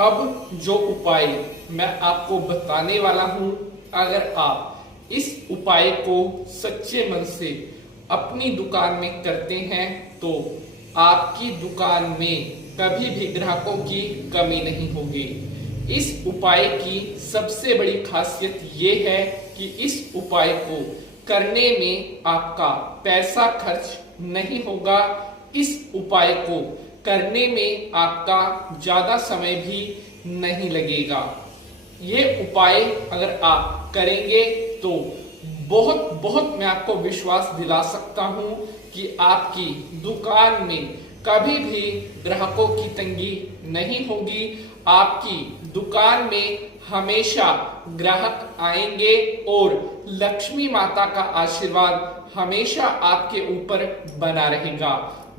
अब जो उपाय मैं आपको बताने वाला हूं, अगर आप इस उपाय को सच्चे मन से अपनी दुकान में करते हैं तो आपकी दुकान में कभी भी ग्राहकों की कमी नहीं होगी। इस उपाय की सबसे बड़ी खासियत ये है कि इस उपाय को करने में आपका पैसा खर्च नहीं होगा। इस उपाय को करने में आपका ज्यादा समय भी नहीं लगेगा। ये उपाय अगर आप करेंगे तो बहुत बहुत मैं आपको विश्वास दिला सकता हूं कि आपकी दुकान में कभी भी ग्राहकों की तंगी नहीं होगी। आपकी दुकान में हमेशा ग्राहक आएंगे और लक्ष्मी माता का आशीर्वाद हमेशा आपके ऊपर बना रहेगा।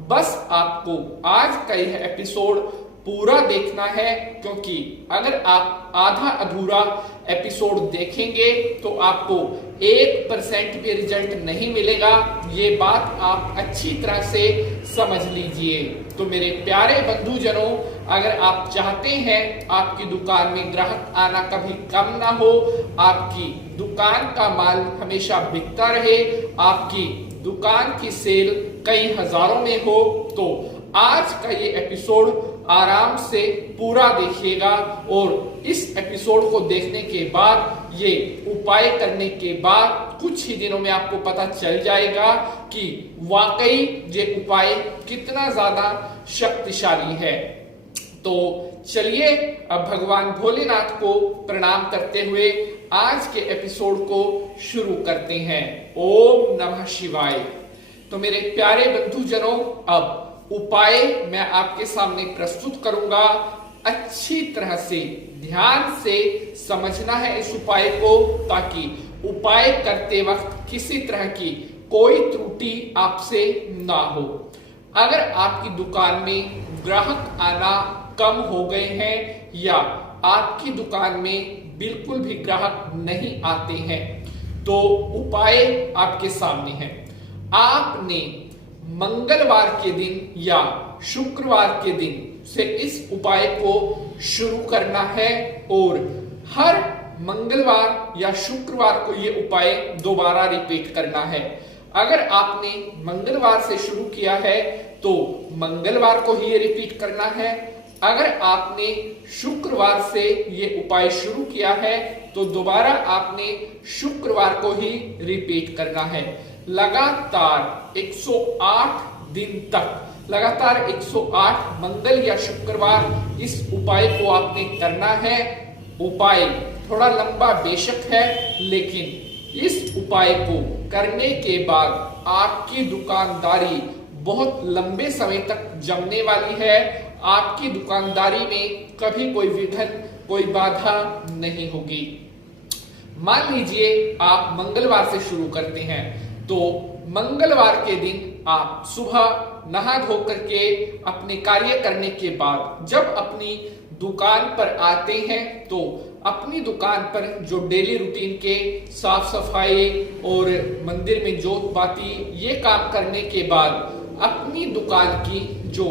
बस आपको आज का यह एपिसोड पूरा देखना है, क्योंकि अगर आप आधा अधूरा एपिसोड देखेंगे तो आपको 1% भी रिजल्ट नहीं मिलेगा। ये बात आप अच्छी तरह से समझ लीजिए। तो मेरे प्यारे बंधुजनों, अगर आप चाहते हैं आपकी दुकान में ग्राहक आना कभी कम ना हो, आपकी दुकान का माल हमेशा बिकता रहे, आपकी दुकान की सेल कई हजारों में हो, तो आज का ये एपिसोड आराम से पूरा देखिएगा। और इस एपिसोड को देखने के बाद, ये उपाय करने के बाद कुछ ही दिनों में आपको पता चल जाएगा कि वाकई ये उपाय कितना ज्यादा शक्तिशाली है। तो चलिए अब भगवान भोलेनाथ को प्रणाम करते हुए आज के एपिसोड को शुरू करते हैं। ओम नमः शिवाय। तो मेरे प्यारे बंधुजनों, अब उपाय मैं आपके सामने प्रस्तुत करूंगा। अच्छी तरह से ध्यान से समझना है इस उपाय को, ताकि उपाय करते वक्त किसी तरह की कोई त्रुटि आपसे ना हो। अगर आपकी दुकान में ग्राहक आना कम हो गए हैं या आपकी दुकान में बिल्कुल भी ग्राहक नहीं आते हैं, तो उपाय आपके सामने है। आपने मंगलवार के दिन या शुक्रवार के दिन से इस उपाय को शुरू करना है और हर मंगलवार या शुक्रवार को ये उपाय दोबारा रिपीट करना है। अगर आपने मंगलवार से शुरू किया है तो मंगलवार को ही ये रिपीट करना है। अगर आपने शुक्रवार से ये उपाय शुरू किया है तो दोबारा आपने शुक्रवार को ही रिपीट करना है। लगातार 108 दिन तक, लगातार 108 मंगल या शुक्रवार इस उपाय को आपने करना है। उपाय थोड़ा लंबा बेशक है, लेकिन इस उपाय को करने के बाद आपकी दुकानदारी बहुत लंबे समय तक जमने वाली है। आपकी दुकानदारी में कभी कोई विघ्न, कोई बाधा नहीं होगी। मान लीजिए आप मंगलवार से शुरू करते हैं, तो मंगलवार के दिन आप सुबह नहा धो करके अपने कार्य करने के बाद जब अपनी दुकान पर आते हैं, तो अपनी दुकान पर जो डेली रूटीन के साफ सफाई और मंदिर में जोत बाती ये काम करने के बाद अपनी दुकान की जो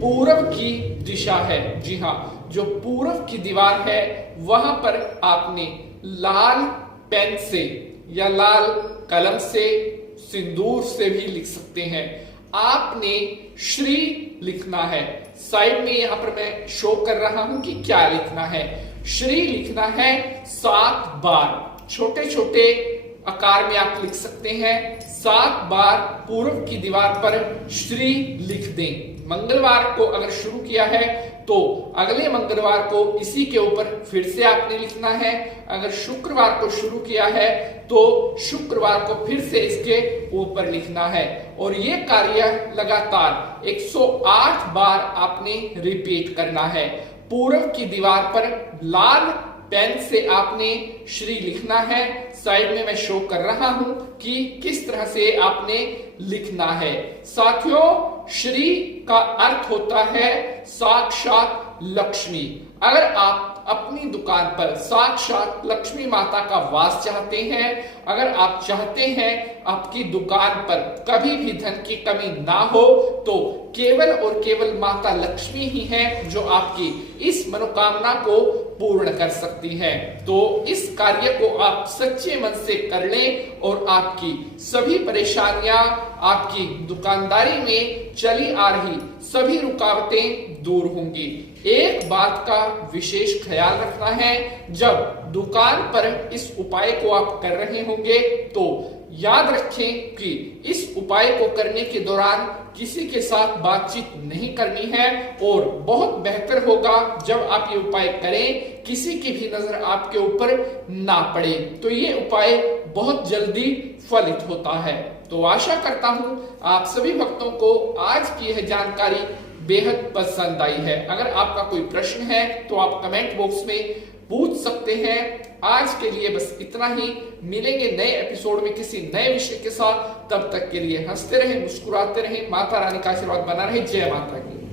पूरब की दिशा है, जी हाँ, जो पूरब की दीवार है, वहां पर आपने लाल पेन से या लाल कलम से, सिंदूर से भी लिख सकते हैं, आपने श्री लिखना है। साइड में यहां पर मैं शो कर रहा हूं कि क्या लिखना है। श्री लिखना है 7 बार, छोटे छोटे आकार में आप लिख सकते हैं। 7 बार पूर्व की दीवार पर श्री लिख दें। मंगलवार को अगर शुरू किया है तो अगले मंगलवार को इसी के ऊपर फिर से आपने लिखना है। अगर शुक्रवार को शुरू किया है तो शुक्रवार को फिर से इसके ऊपर लिखना है। और ये कार्य लगातार 108 बार आपने रिपीट करना है। पूरब की दीवार पर लाल पेन से आपने श्री लिखना है। साइड में मैं शो कर रहा हूं कि किस तरह से आपने लिखना है। साथियों, श्री का अर्थ होता है साक्षात लक्ष्मी। अगर आप अपनी दुकान पर साक्षात लक्ष्मी माता का वास चाहते हैं, अगर आप चाहते हैं आपकी दुकान पर कभी भी धन की कमी ना हो, तो केवल और केवल माता लक्ष्मी ही है जो आपकी इस मनोकामना को पूर्ण कर सकती है। तो इस कार्य को आप सच्चे मन से कर लें और आपकी सभी परेशानियां, आपकी दुकानदारी में चली आ रही सभी रुकावटें दूर होंगी। एक बात का विशेष ख्याल रखना है, जब दुकान पर इस उपाय को आप कर रहे होंगे तो याद रखें कि इस उपाय को करने के दौरान किसी के साथ बातचीत नहीं करनी है और बहुत बेहतर होगा जब आप ये उपाय करें किसी की भी नजर आपके ऊपर ना पड़े। तो ये उपाय बहुत जल्दी फलित होता है। तो आशा करता हूं आप सभी भक्तों को आज की यह जानकारी बेहद पसंद आई है। अगर आपका कोई प्रश्न है तो आप कमेंट बॉक्स में पूछ सकते हैं। आज के लिए बस इतना ही। मिलेंगे नए एपिसोड में किसी नए विषय के साथ। तब तक के लिए हंसते रहें, मुस्कुराते रहें, माता रानी का आशीर्वाद बना रहे। जय माता की।